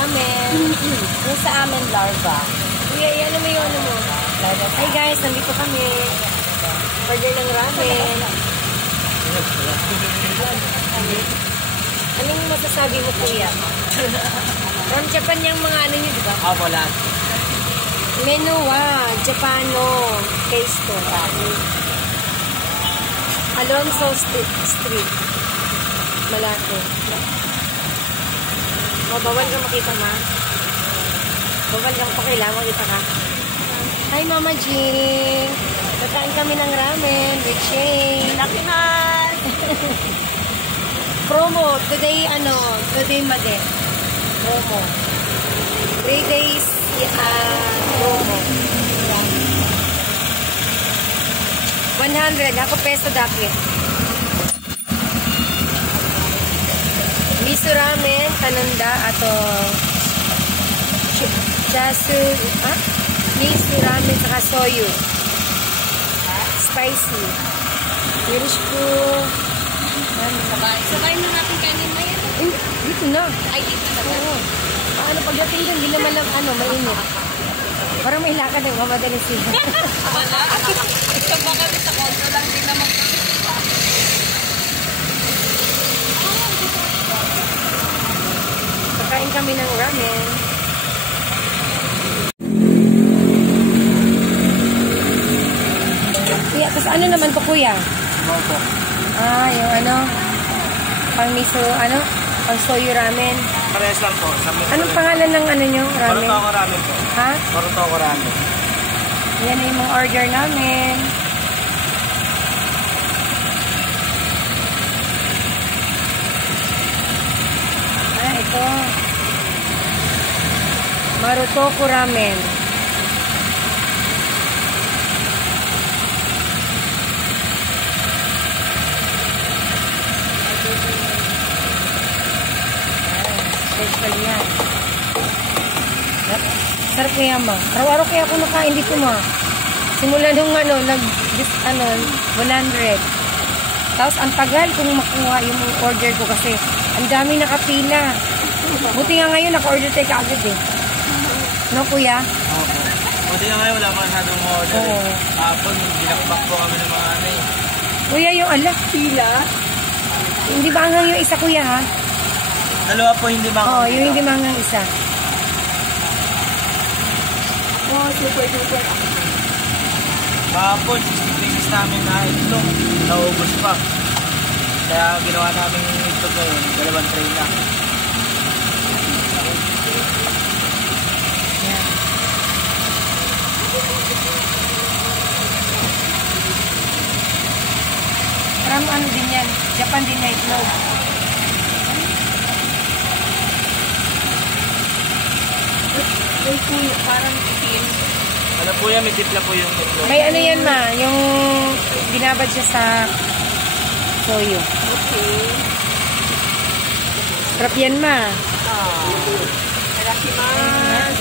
ramen. Yung sa amin, larva. Kuya, ano mo yung ano mo? Hi guys, nandito kami. Order ng ramen. Anong masasabi mo, kuya? From Japan yung mga ano nyo, di ba? Wala. Menu Japano Taste. Alonso Street. Malaki. Bawal kang makita, ma. Bawal kang pakailangan makita ka. Hi, Mama Jing. Nakain kami ng ramen with Shane. Laki man! Promo. Today Made. Promo. 3 days promo. 100. Ako peso dati. Miso ramen, tanunda, ato miso ramen, saka soyu. Spicy. Irish po. Sabay na natin kanin na yan. Dito na. Ay, dito na. Oo. Pagdating doon, hindi naman lang, mainit. Parang may lakad ng mamadali sila. Wala. Ito ba kami sa konto lang din naman. Pagkain kami ng ramen. Kuya, tapos ano naman to, kuya? Opo. Yung pang miso, pang soyu ramen. Parehas lang po. Anong pangalan ng nyo, ramen? Marutoko ramen po. Ha? Marutoko ramen. Yan na yung mga order namin. Ito. Marutoko ramen. Special yan. Sarap kaya, ma. Araw-araw kaya ako nakain dito, ma. Simula nung 100. Tapos ang tagal kung makuha yung order ko kasi ang dami nakapila. Buti nga ngayon naka-order tayo kaagad eh. No, kuya? Opo. Buti nga ngayon wala pa masyadong order. Oo. Hapon, binakbak po kami ng mga Kuya, yung pila? Hindi ba hanggang yung isa, kuya, ha? Dalawa po hindi ba? Oo, yung hindi hanggang isa. Super. Hapon, 60 pieces namin na itlog. Naubos pa. Kaya ginawa namin yung itlog ngayon. 2 tray na. Yan. Parang din yan. Japan din na itlog. Kuya, parang itim. Ano po yan? May tipla po yung itlog. May yan, ma. Yung binabad siya sa soyo. Okay. Sarap yan, ma. Malaki man.